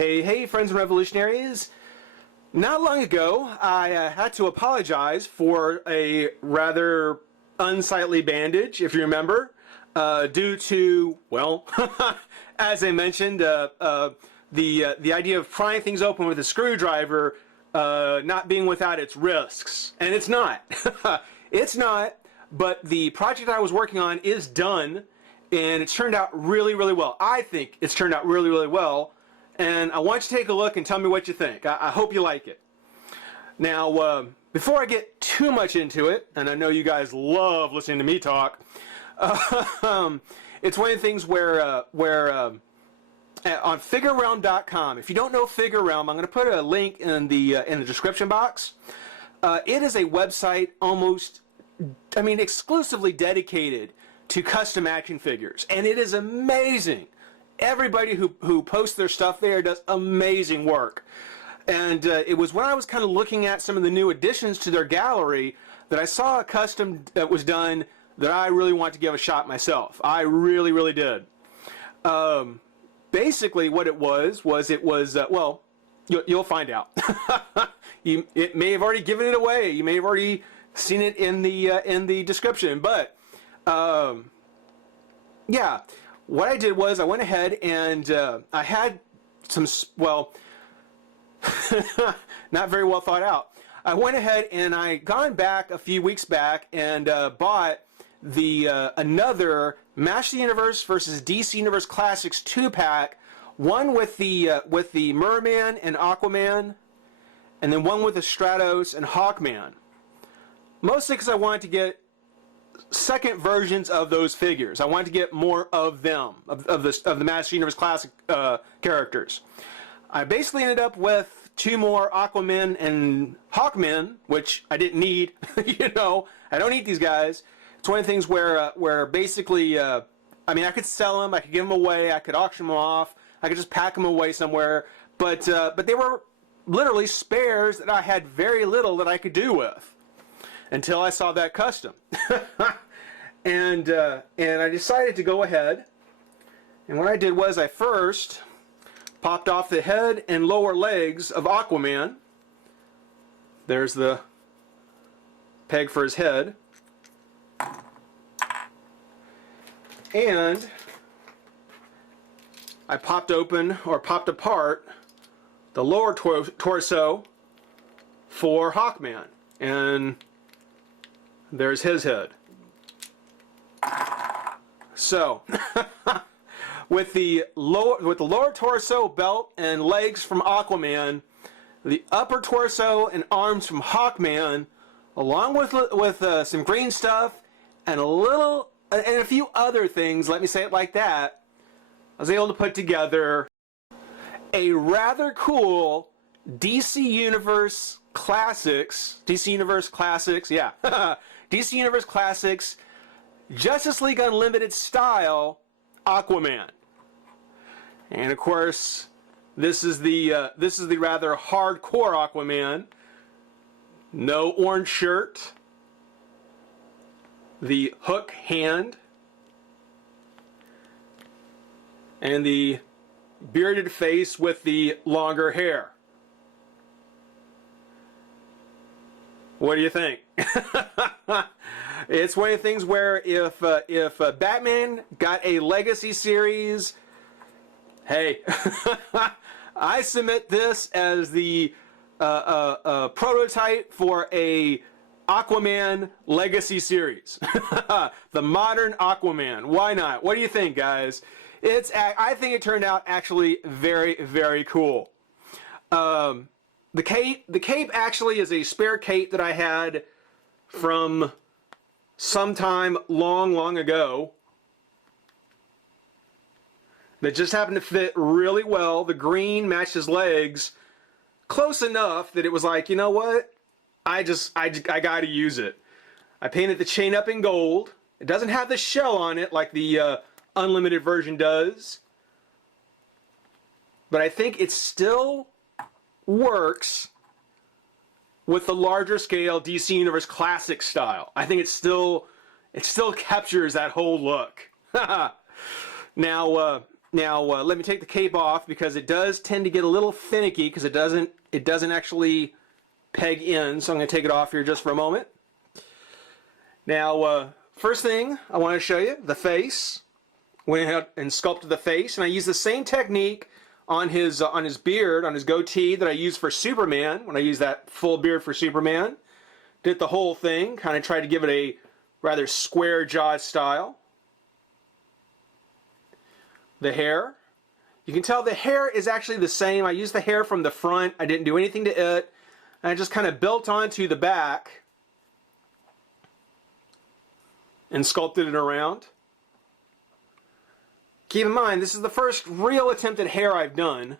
Hey, friends and revolutionaries. Not long ago, I had to apologize for a rather unsightly bandage, if you remember, due to, well, as I mentioned, the idea of prying things open with a screwdriver not being without its risks. And it's not. It's not, but the project I was working on is done, and it's turned out really, really well. I think it's turned out really, really well. And I want you to take a look and tell me what you think. I hope you like it. Now, before I get too much into it, and I know you guys love listening to me talk, it's one of the things where on FigureRealm.com, if you don't know FigureRealm, I'm going to put a link in the description box. It is a website exclusively dedicated to custom action figures, and it is amazing. Everybody who posts their stuff there does amazing work. And it was when I was kind of looking at some of the new additions to their gallery that I saw a custom that was done that I really want to give a shot myself. I really, really did. Basically what it was well, you'll find out. It may have already given it away. You may have already seen it in the description. But yeah. What I did was I went ahead and I had some, well, not very well thought out. I went ahead and I gone back a few weeks back and bought the another Master Universe versus DC Universe Classics 2-pack, one with the Merman and Aquaman, and then one with the Stratos and Hawkman. Mostly because I wanted to get second versions of those figures. I wanted to get more of them, of the Master Universe Classic characters. I basically ended up with two more Aquaman and Hawkmen, which I didn't need. You know, I don't need these guys. It's one of the things where basically, I could sell them, I could give them away, I could auction them off, I could just pack them away somewhere, but they were literally spares that I had very little that I could do with. Until I saw that custom. and I decided to go ahead, and what I did was I first popped off the head and lower legs of Aquaman. There's the peg for his head. And I popped apart the lower torso for Hawkman. And there's his head. So, with the lower torso, belt, and legs from Aquaman, the upper torso and arms from Hawkman, along with some green stuff and a few other things, let me say it like that, I was able to put together a rather cool DC Universe Classics, yeah. DC Universe Classics, Justice League Unlimited style Aquaman, and of course, this is the rather hardcore Aquaman. No orange shirt, the hook hand, and the bearded face with the longer hair. What do you think? It's one of the things where if Batman got a Legacy series, hey, I submit this as the prototype for a Aquaman Legacy series. The modern Aquaman. Why not? What do you think, guys? I think it turned out actually very, very cool. The cape actually is a spare cape that I had from sometime long, long ago that just happened to fit really well. The green matched his legs close enough that it was like, you know what? I gotta use it. I painted the chain up in gold. It doesn't have the shell on it like the unlimited version does, but I think it still works with the larger scale DC Universe Classic style. I think it still captures that whole look. Now, Now let me take the cape off because it does tend to get a little finicky because it doesn't actually peg in. So I'm going to take it off here just for a moment. Now first thing I want to show you, the face. Went ahead and sculpted the face, and I used the same technique on his beard, on his goatee that I used for Superman when I used that full beard for Superman. Did the whole thing, kind of tried to give it a rather square jawed style. The hair. You can tell the hair is actually the same. I used the hair from the front. I didn't do anything to it. And I just kind of built onto the back and sculpted it around. Keep in mind, this is the first real attempt at hair I've done.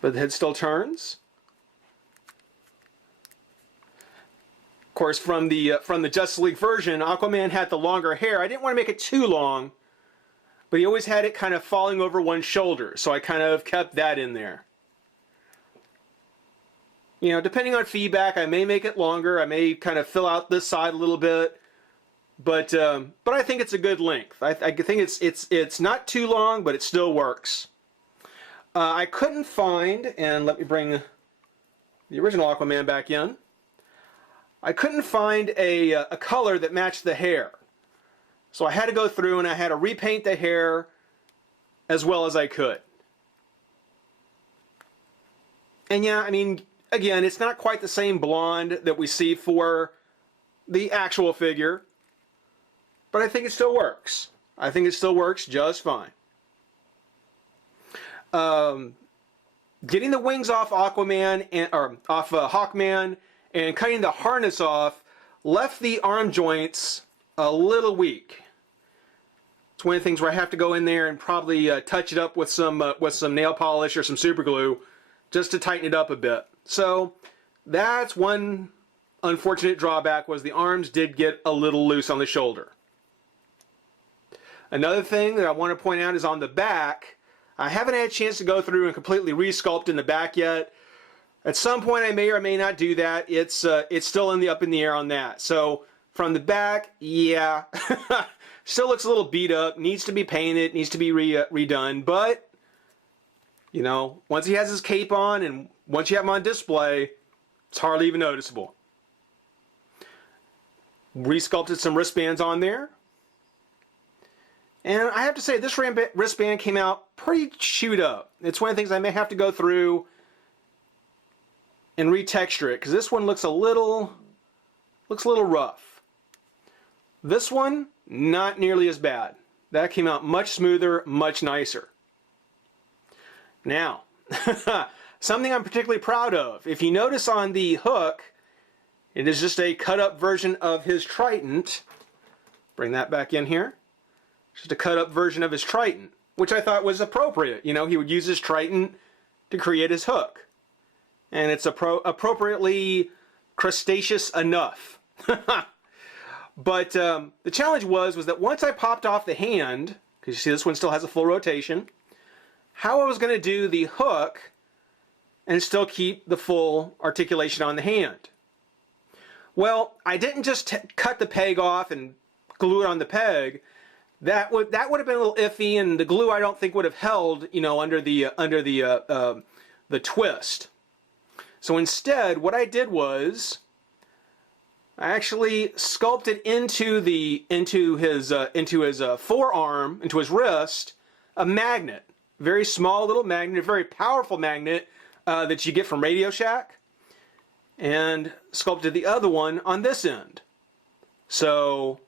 But the head still turns. Of course, from the Justice League version, Aquaman had the longer hair. I didn't want to make it too long, but he always had it kind of falling over one shoulder, so I kind of kept that in there. You know, depending on feedback, I may make it longer. I may kind of fill out this side a little bit, but I think it's a good length. I think it's not too long, but it still works. I couldn't find, and let me bring the original Aquaman back in. I couldn't find a color that matched the hair, so I had to go through and I had to repaint the hair as well as I could. And yeah, I mean, again, it's not quite the same blonde that we see for the actual figure, but I think it still works. I think it still works just fine. Getting the wings off Aquaman or off Hawkman and cutting the harness off left the arm joints a little weak. It's one of the things where I have to go in there and probably touch it up with some nail polish or some super glue just to tighten it up a bit. So that's one unfortunate drawback, was the arms did get a little loose on the shoulder. Another thing that I want to point out is on the back. I haven't had a chance to go through and completely resculpt in the back yet. At some point I may or may not do that. It's still up in the air on that. So from the back, yeah, still looks a little beat up, needs to be painted, needs to be redone, but you know, once he has his cape on and once you have him on display, it's hardly even noticeable. Resculpted some wristbands on there. And I have to say, this wristband came out pretty chewed up. It's one of the things I may have to go through and retexture it, because this one looks a little rough. This one, not nearly as bad. That came out much smoother, much nicer. Now, something I'm particularly proud of. If you notice on the hook, it is just a cut-up version of his trident. Bring that back in here. Just a cut-up version of his trident, which I thought was appropriate. You know, he would use his trident to create his hook. And it's appropriately crustaceous enough. But the challenge was that once I popped off the hand, because you see this one still has a full rotation, how I was going to do the hook and still keep the full articulation on the hand. Well, I didn't just cut the peg off and glue it on the peg. That would have been a little iffy, and the glue I don't think would have held, you know, under the twist. So instead, what I did was I actually sculpted into his forearm, into his wrist, a magnet, very small little magnet, a very powerful magnet that you get from Radio Shack, and sculpted the other one on this end. So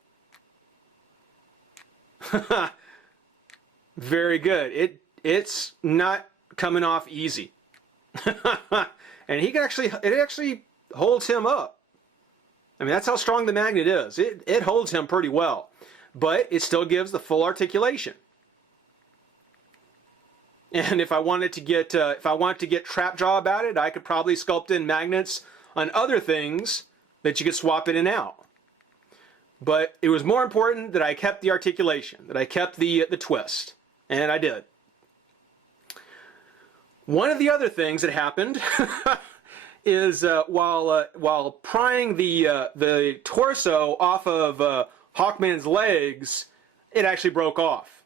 very good. It's not coming off easy. And it actually holds him up. I mean, that's how strong the magnet is. It holds him pretty well, but it still gives the full articulation. And if I wanted to get trap jaw about it, I could probably sculpt in magnets on other things that you could swap in and out. But it was more important that I kept the articulation, that I kept the twist, and I did. One of the other things that happened is while prying the torso off of Hawkman's legs, it actually broke off.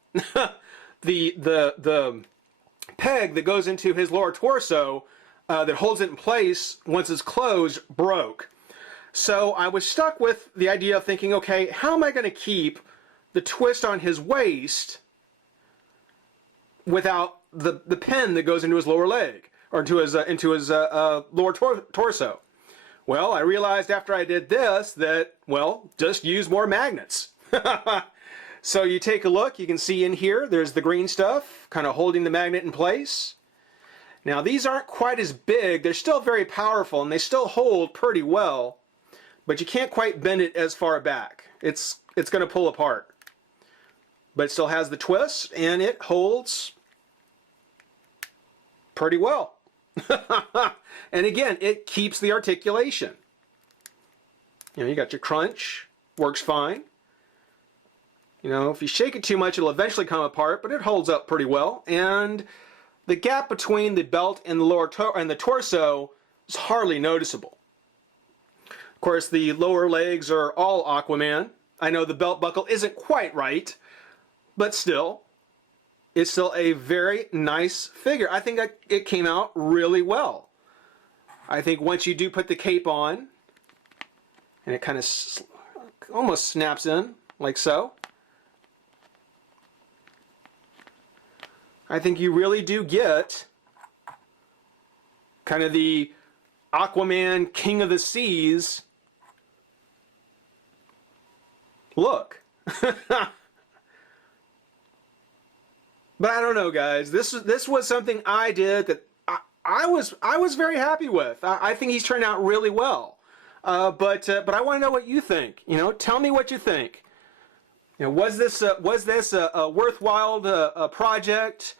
the peg that goes into his lower torso that holds it in place once it's closed broke. So I was stuck with the idea of thinking, okay, how am I going to keep the twist on his waist without the pin that goes into his lower leg or into his lower torso? Well, I realized after I did this that, well, just use more magnets. So you take a look, you can see in here, there's the green stuff kind of holding the magnet in place. Now these aren't quite as big, they're still very powerful and they still hold pretty well, but you can't quite bend it as far back. It's going to pull apart. But it still has the twist and it holds pretty well. And again, it keeps the articulation. You know, you got your crunch, works fine. You know, if you shake it too much, it'll eventually come apart, but it holds up pretty well. And the gap between the belt and the lower and the torso is hardly noticeable. Of course, the lower legs are all Aquaman. I know the belt buckle isn't quite right, but still, it's still a very nice figure. I think that it came out really well. I think once you do put the cape on, and it kind of almost snaps in, like so, I think you really do get kind of the Aquaman King of the Seas look. But I don't know, guys. This was something I did that I was very happy with. I think he's turned out really well. But I want to know what you think. You know, tell me what you think. You know, was this a worthwhile project?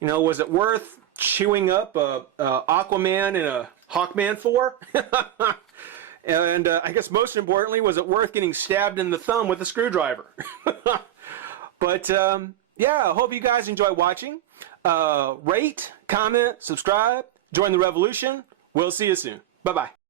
You know, was it worth chewing up Aquaman and a Hawkman for? And I guess most importantly, was it worth getting stabbed in the thumb with a screwdriver? But yeah, I hope you guys enjoy watching. Rate, comment, subscribe, join the revolution. We'll see you soon. Bye-bye.